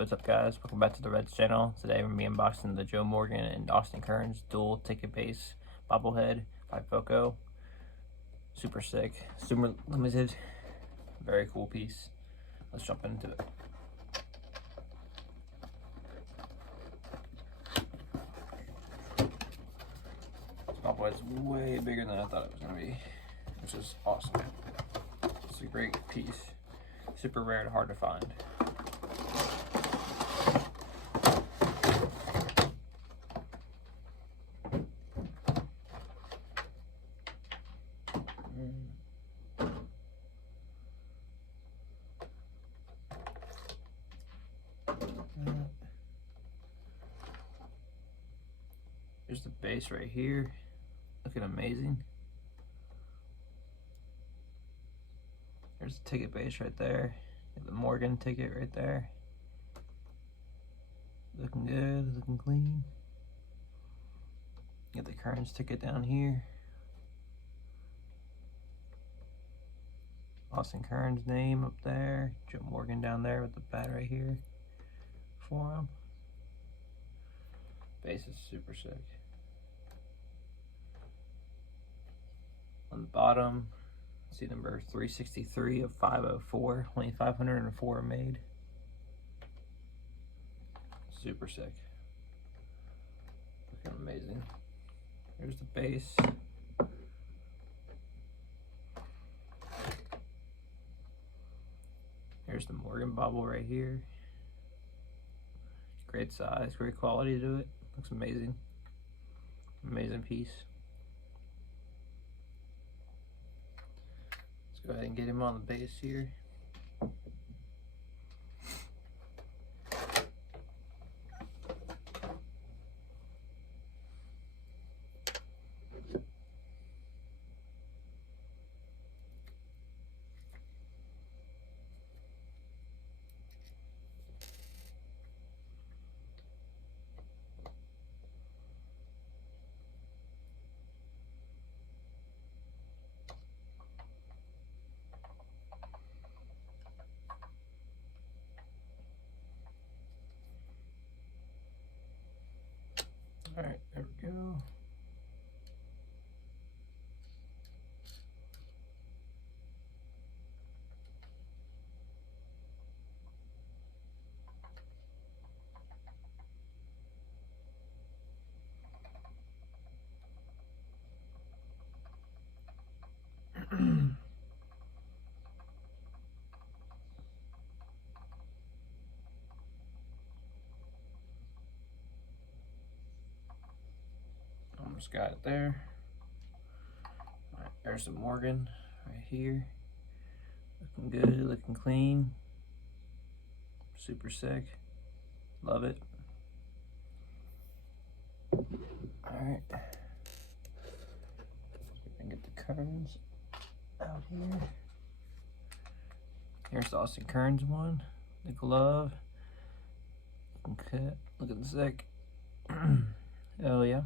what's up guys? Welcome back to the Reds channel. Today we're going to be unboxing the Joe Morgan and Austin Kearns dual ticket base bobblehead by Foco. Super sick, super limited, very cool piece. Let's jump into it. This bobblehead's way bigger than I thought it was going to be, which is awesome. It's a great piece. Super rare and hard to find. There's the base right here, looking amazing. There's the ticket base right there. Got the Morgan ticket right there. Looking good, looking clean. Got the Kearns ticket down here. Austin Kearns name up there. Joe Morgan down there with the bat right here for him. Base is super sick. On the bottom, see number 363 of 504, only 504 made. Super sick. Looking amazing. There's the base. Here's the Morgan bobble right here. Great size, great quality to it. Looks amazing. Amazing piece. Let's go ahead and get him on the base here. All right, there we go. Almost got it there. All right, there's the Morgan right here. Looking good, looking clean. Super sick. Love it. All right. See if I can get the Kearns out here. Here's the Austin Kearns one. The glove. Okay, looking sick. Hell yeah.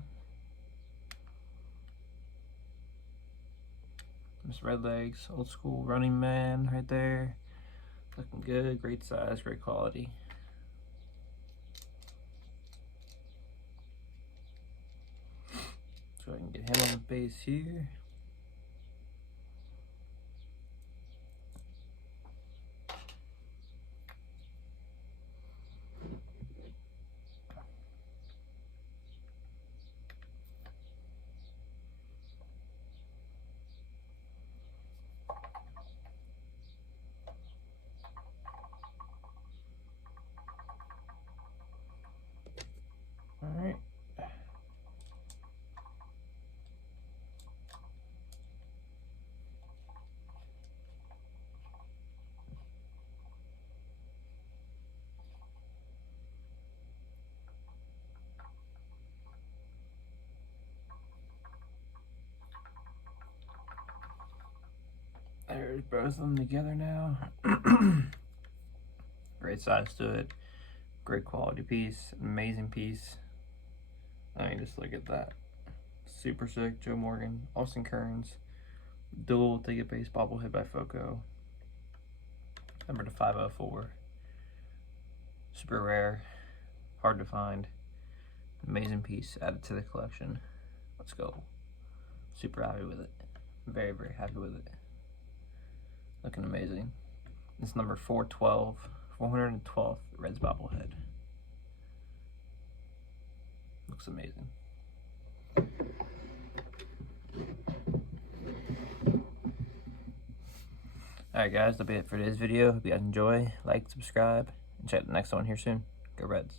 This red legs, old school running man right there. Looking good, great size, great quality. So I can get him on the base here. All right. There's both of them together now. Great size to it. Great quality piece. Amazing piece. I mean, just look at that. Super sick. Joe Morgan, Austin Kearns, dual ticket base bobblehead by Foco. Number to 504. Super rare, hard to find. Amazing piece added to the collection. Let's go. Super happy with it. Very, very happy with it. Looking amazing. It's number 412, 412th Reds Bobblehead. Looks amazing. Alright guys, that'll be it for today's video. Hope you guys enjoy. Like, subscribe, and check the next one here soon. Go Reds.